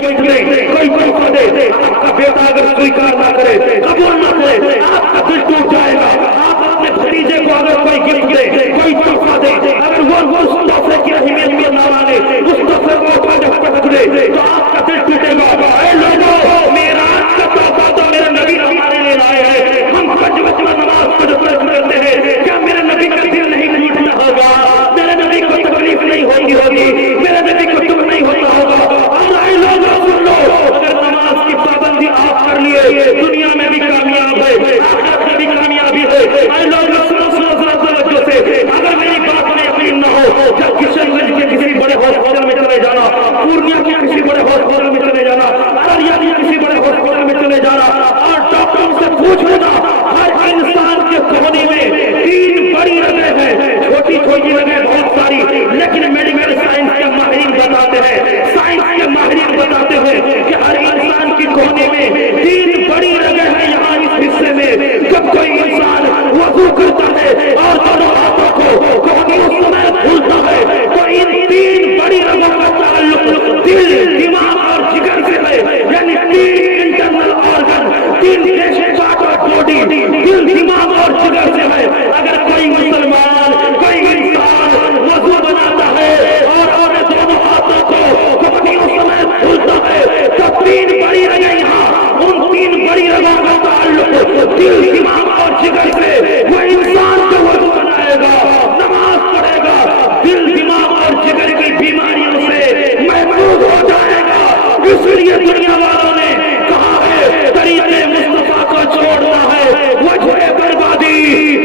کوئی تحفہ دے، آپ کا بیٹا اگر سویکار نہ کرے، قبول نہ کرے، آپ کا دل ٹوٹ جائے گا۔ آپ اپنے بھتیجے کو اگر کوئی گفٹ دے، کوئی تحفہ دے، اگر وہ اس تحفے کی اہمیت کو نہ مانے، اس تحفے کو پٹک دے تو آپ کا دل ٹوٹے گا۔ اے لوگوں، میراث کا تحفہ تو میرے نبی ہمارے لیے لائے ہیں۔ ہم پنج وقت نماز پڑھتے ہیں، کیا میرے نبی کا دل نہیں ٹوٹنا ہوگا؟ میرے نبی کو تکلیف نہیں ہوگی، میرے نبی کو دکھ نہیں ہوتا ہوگا؟ اگر نماز کی پابندی آپ کر لیے، دنیا میں بھی کامیاب ہے، آخرت میں بھی کامیابی ہے۔ اے لوگ سنو ذرا توجہ سے، اگر میری بات میں یقین نہ ہو، جب کشن گنج کے کسی بڑے ہاسپٹل میں چلے جانا، پورنیہ کے کسی بڑے ہاسپٹل میں چلے جانا، ارریہ کے کسی بڑے ہاسپٹل میں چلے جانا اور ڈاکٹروں سے پوچھ لینا، ہر انسان کے کہانی میں 3 بڑی رگیں ہیں، چھوٹی چھوٹی رگیں بہت ساری، لیکن میڈیکل سائنس کے ماہرین بتاتے ہیں، سائنس کے ماہرین بتاتے ہیں کہ ہر انسان کی کوہنی میں 3 بڑی رگیں ہیں۔ یہاں اس حصے میں جب کوئی انسان وضو کرتا ہے اور دونوں ہاتھوں کو کوہنی اس سمے کھولتا ہے تو ان 3 بڑی رگوں کا تعلق دل، دماغ اور جگر سے ہے، یعنی 3 انٹرنل آرگن، 3 ٹیشن پارٹ اور باڈی، دل، دماغ اور جگر سے ہے۔ اگر کوئی مسلمان، کوئی انسان وضو بناتا ہے اور دونوں ہاتھوں کو کوہنی اس سمے کھولتا ہے تو 3 بڑی رگیں یہاں، ان 3 بڑی رگوں کا تعلق دل، دماغ اور جگر سے، وہ انسان کو وضو بنائے گا، نماز پڑھے گا، دل، دماغ اور جگر کی بیماریوں سے محفوظ ہو جائے گا۔ اس لیے دنیا والوں نے کہا ہے طریقے مصطفیٰ کو چھوڑنا ہے وجہ بربادی،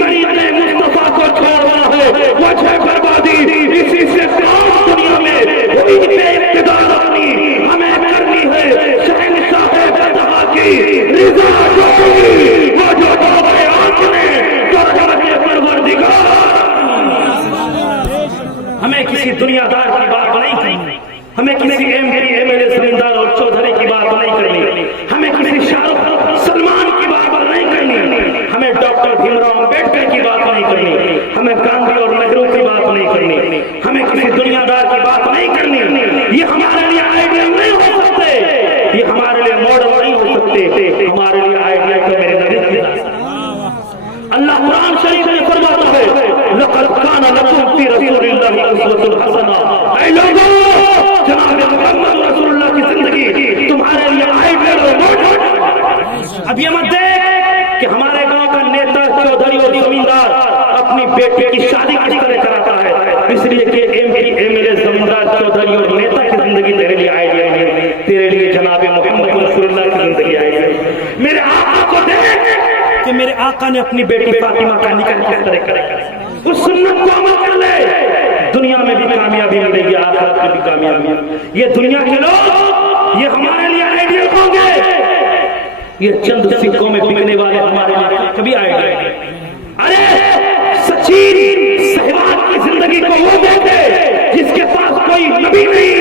طریقے مصطفیٰ کو چھوڑنا ہے وجہ بربادی۔ اسی سے کام دنیا میں وہی بے اقتدار اپنی ہمیں کرنی ہے، شہنشاہ فتح کی رضا جوئی، وہ جو توبہ آنکھ نے درجہ کے پروردگار۔ ہمیں کسی دنیا دار کی بات نہیں کرنی، ہمیں کسی M P, M L A, زمیندار اور چودھری کی بات نہیں کرنی، ہمیں کسی شاہ رخ، سلمان کی بات نہیں کرنی، ہمیں ڈاکٹر بھیم راؤ امبیڈکر کی بات نہیں کرنی، ہمیں گاندھی اور نہرو کی بات نہیں کرنی، ہمیں کسی دنیا دار کی بات نہیں کرنی۔ یہ ہمارے لیے آئیڈیل نہیں ہو سکتے، یہ ہمارے لیے ماڈل نہیں ہو سکتے، ہمارے لیے آئیڈیل تو میرے نبی کی ذات ہے۔ اللہ قرآن شریف میں فرماتا ہے لَقَدْ كَانَ لَكُمْ فِي رَسُولِ اللَّهِ أُسْوَةٌ حَسَنَةٌ۔ اے لوگوں، جناب محمد رسول اللہ کی زندگی تمہارے لیے آئیڈیل اور ماڈل۔ اب یہ مت دیکھ کہ ہمارے گاؤں کا نیتا، چودھری اور زمیندار اپنی بیٹی کی شادی کس طرح کراتا ہے، اس لیے کہ M P, M L A, زمیندار، چودھری اور نیتا کی زندگی تیرے لیے آئیڈیل ہے، تیرے لیے جناب محمد رسول اللہ کی زندگی آئیڈیل ہے۔ میرے آقا کو دیکھ کہ میرے آقا نے اپنی بیٹی فاطمہ کا نکاح کس طرح کرا، اس سنت کو عمل کر لے، دنیا میں بھی کامیابی ملے گی، آخرت میں بھی کامیابی۔ یہ دنیا کے لوگ یہ ہمارے لیے آئیڈیل ہوں گے، یہ چند سکوں میں بکنے والے ہمارے لیے کبھی آئیڈیل نہیں۔ ارے سچین سہواگ کی زندگی کو وہ دیکھے جس کے پاس کوئی نبی نہیں،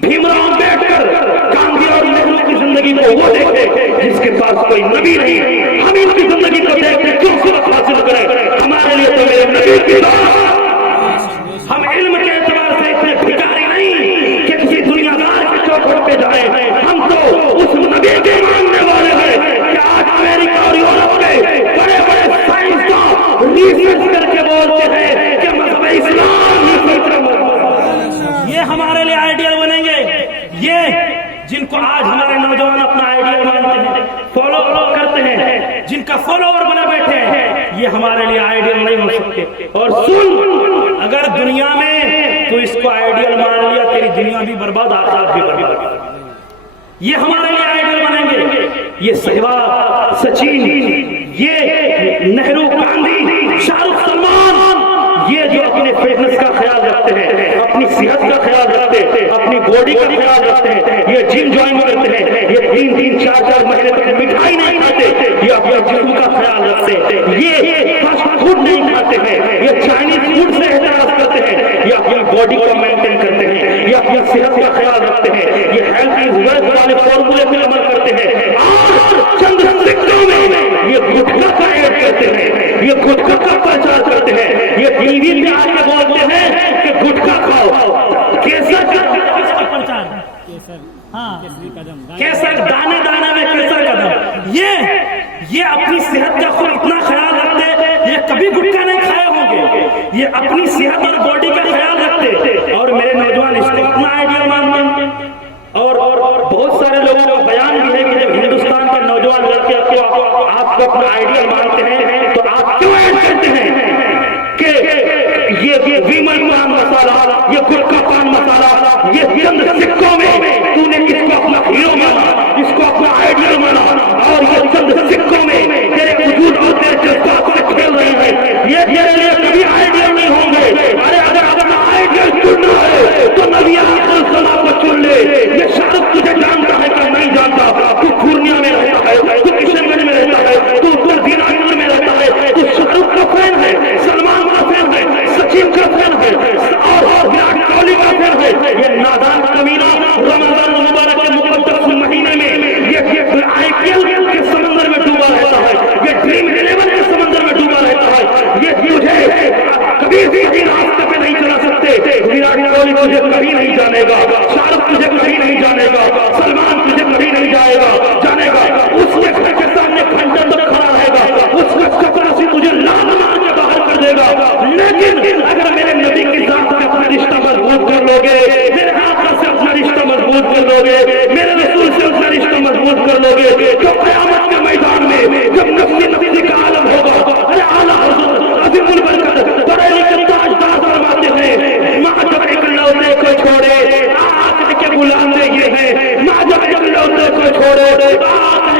بھیم راؤ امبیڈکر، گاندھی اور نہرو کی زندگی کو وہ دیکھے جس کے پاس کوئی نبی نہیں۔ ہم ان کی زندگی کو دیکھ کے کیوں سبق حاصل کریں؟ ہمارے لیے تو میرے نبی کی بات۔ ہم علم کے اعتبار سے اتنے بھکاری نہیں کہ کسی دنیا دار کے چوکھٹ پہ جائیں، ہم تو اس نبی کے ماننے والے ہیں کہ آج امریکہ اور یورپ کے بڑے بڑے سائنسداں ریسرچ کر کے بولتے ہیں کہ مذہب اسلام ہی فطرت ہے۔ یہ ہمارے لیے آئیڈیل بنیں گے، یہ جن کو آج ہمارے نوجوان اپنا آئیڈیل مانتے ہیں، فالو کرتے ہیں، جن کا فالوور بنے بیٹھے ہیں، یہ ہمارے لیے آئیڈیل نہیں ہو سکتے۔ اور سن، اگر دنیا میں تو اس کو آئیڈیل مان لیا، تیری دنیا بھی برباد، آخرت بھی برباد۔ یہ ہمارے لیے آئیڈیل بنیں گے، یہ سہواگ، سچین، یہ نہرو، گاندھی، شاہ رخ، سلمان، یہ جو اپنے فٹنس کا خیال رکھتے ہیں، اپنی صحت کا خیال رکھتے ہیں، اپنی باڈی کا خیال رکھتے ہیں، یہ جم جوائن کرتے ہیں، یہ 3 4 مہینے تک مٹھائی نہیں کھاتے، یہ اپنے جسم کا خیال رکھتے ہیں، یہ فاسٹ فوڈ نہیں کھاتے ہیں، یہ چائنیز فوڈ سے احتراز کرتے ہیں، یہ اپنی باڈی کو مینٹین کرتے ہیں، یہ اپنی صحت کا خیال رکھتے ہیں، یہ ہیلتھ از ویلتھ والے فارمولے پہ عمل کرتے ہیں۔ اور چند سکوں میں یہ گٹکا کا ایڈ کرتے ہیں، یہ گٹکا کا پرچار کرتے ہیں، یہ ٹی وی پہ آ کے بولتے ہیں کہ گٹکا کھاؤ، کیسر کا پرچار، کیسا دانے دانے میں کیسا قدم. یہ اپنی صحت کا خود اتنا خیال رکھتے, یہ کبھی گٹکا نہیں کھائے ہوں گے, یہ اپنی صحت اور باڈی کا خیال رکھتے. اور میرے نوجوان اس کو اپنا آئیڈیل مانتے ہیں. اور بہت سارے لوگوں کا بیان بھی ہے کہ جب ہندوستان کے نوجوان لڑکے آپ کو اپنا آئیڈیل مانتے ہیں تو آپ کیوں ایڈ کرتے ہیں کہ یہ ویمن پان مسالہ, یہ گٹکا پان مسالہ, یہ چند سکوں میں تو نے اس کو اپنا ہیرو مانا, اس کو اپنا آئیڈیل مانا, اور یہ چند سکوں میں تیرے وجود اور تیرے جذبات سے کھیل رہے ہیں. یہ تیرے لیے کبھی آئیڈیل نہیں ہوں گے. ارے اگر اپنا آئیڈیل چننا ہے تو نبی علیہ السلام کو چن لے. یہ شاہ رخ تجھے جانتا ہے کہ نہیں جانتا, تو پورنیا میں رہتا ہے, تو کشن گنج میں رہتا ہے, تو اتر دیناگر میں رہتا ہے, تو شاہ رخ کا فین ہے, سلمان کا فین ہے, سچن کا فین ہے, اور وراٹ کوہلی کا فین ہے. یہ نادان کمینہ رمضان المبارک کے مقدس مہینے میں یہ آئی پی ایل کے سمندر میں ڈوبا رہتا ہے, یہ ڈریم 11 کے سمندر میں ڈوبا رہتا ہے. یہ تجھے کبھی بھی راستے پہ نہیں چلا سکتے. وراٹ کوہلی تجھے کبھی نہیں جانے گا, شاہ رخ تجھے کبھی نہیں جانے گا, سلمان تجھے کبھی نہیں جانے گا. اس وقت کے سامنے کھنڈر تک کھڑا رہے گا, اس وقت سے تجھے لان مار کے باہر کر دے گا. لیکن اگر میرے نبی کی ذات سے اپنا رشتہ مضبوط کر لو گے, میرے آقا سے اپنا رشتہ مضبوط کر لو گے, میرے رسول سے اپنا رشتہ مضبوط کر لو گے, تو قیامت کے میدان میں جب نفسی کا عالم ہوگا, ارے اعلیٰ حضرت عظیم البرکت بڑے لکھے تاجدار فرماتے ہیں, ماں جب ایک لوٹے کو چھوڑے آج کے بلاندے یہ ہیں, ماں جب ایک لوٹے کو چھوڑے آج